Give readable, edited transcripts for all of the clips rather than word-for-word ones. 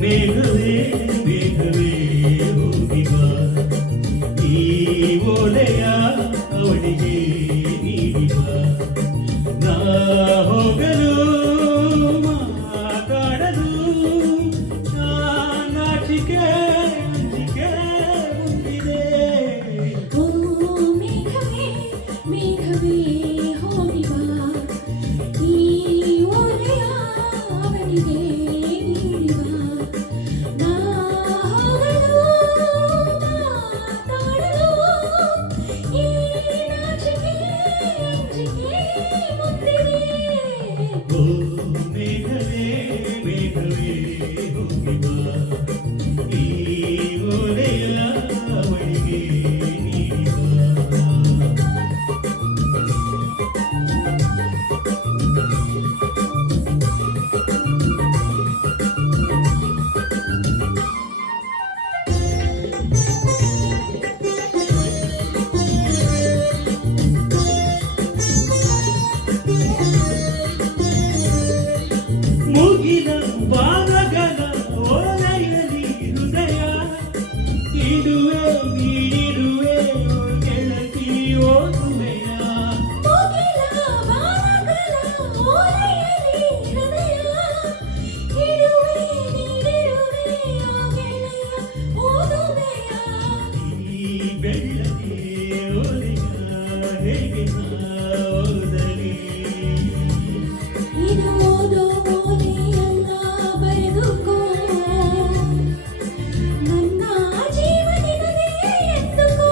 ಮೇಘವೇ ಮೇಘವೇ ಹೋಗಿವಾ ಈ ಓಲೆಯ ಅವಳಿಗೆ ನೀಡಿವಾ ನಾ ಹೋಗಲು ಮಾತಾಡಲು ನಾಚಿಕೆ ಅಂಜಿಕೆ ಮುಂದಿದೆ. ಓ ಮೇಘವೇ ಮೇಘವೇ ಹೋಗಿವಾ ಈ ಓಲೆಯ ಅವನಿಗೆ ಮುಗಿದ ಬಾಲಗನ ಓಲೆಯಲಿ ಹೃದಯ ಇಡುವೆ ನೀಡಿರುವೆ ಗೆಳತಿ ಓದುವೆಯ. ಮುಗಿದ ಬಾಲಗನ ಓಲೆಯಲಿ ಹೃದಯ ಇಡುವೆ ನೀಡಿರುವೆ ಗೆಳೆಯ ಓದುವೆಯ. ಈ ಬೆಳ್ಳಗೆ ಓಲೆಯ ಹೇಗೆ ಓದಲಿ ಇದು ಓದೋ ಓಲೆಯಲ್ಲ ಬರೆದುಕೋ ನನ್ನ ಜೀವನದೇ ಎಂದುಕೋ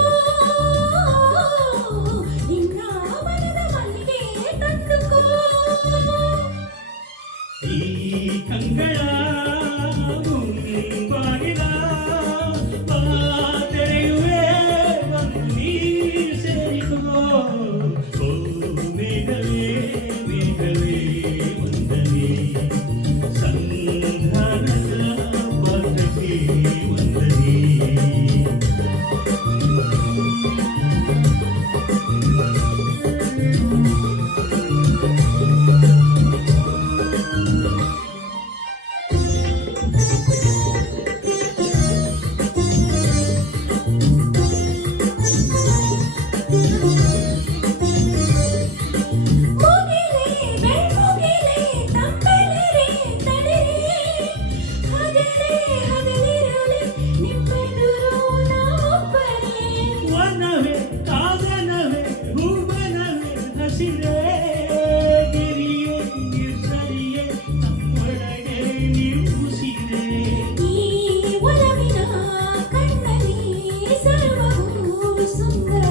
ನಿನ್ನ ಮನದ ಮಲ್ಲಿಗೆ ತಂದುಕೋ. ಈ ಕಂಗಳ ಮುಂಬಾಗಿಲ ತೆರೆಯುವೆ ಬಂದು ನೀ ಸೇರಿಕೋ. ಓ ಮೇಘವೇ ಮೇಘವೇ ವಂದನೆ ಸಂಧಾನದ ಪಾತ್ರಕ್ಕೆ ವಂದನೆ. ಮುಗಿಲೆ ಬೆಳ್ಮುಗಿಲೆ ತಂಬೆಲೆರೆ ತಡೆರೆ ಹಗಲೇ ಹಗಲಿರುಳೆ ನಿಮ್ಮೆದುರು ನಾವೊಬ್ಬರೇ. ವನವೇ ಕಾನನವೇ ಹೂವನವೇ ಹಸಿರೇ ಗಿರಿಯೇ ನಿರ್ಸರಿಯೇ ನಮ್ಮೊಳಗೆ ನಿರ್ಮಿಸಿದೆ. ಈ ಒಲವಿನ ಕಣ್ಣಲ್ಲಿ ಸರ್ವವೂ ಸುಂದರ.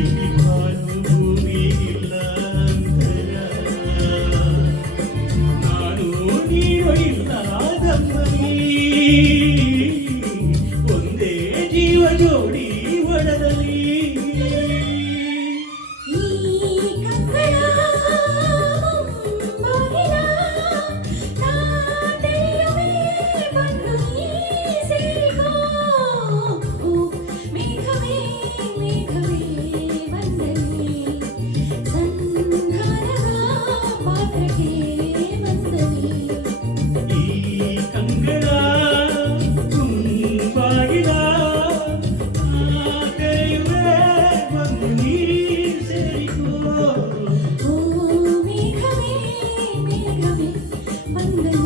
ಇಲ್ಲಿ ಬಾಳು ಭೂಮಿ ಇಲ್ಲ ಅಂತರ ನಾನು ನೀನು ಇಲ್ಲ ದಮ್ಮನಿ ಒಂದೇ ಜೀವ ಜೋಡಿ ಒಡದಲ್ಲಿ. ಈ ಕಂಗಳ ಮುಂಬಾಗಿಲ ನಾ ತೆರೆಯುವೆ ಬಂದು ನೀ ಸೇರಿಕೋ. ಓ ಮೇಘವೇ ಮೇಘವೇ ವಂದನೆ ಸಂಧಾನದ ಪಾತ್ರಕ್ಕೆ ವಂದನೆ. ಈ ಕಂಗಳ ಮುಂಬಾಗಿಲ ತೆರೆಯುವೆ ಬಂದು ನೀ ಸೇರಿಕೋ. ಓ ಮೇಘವೇ ಮೇಘವೇ ವಂದನೆ.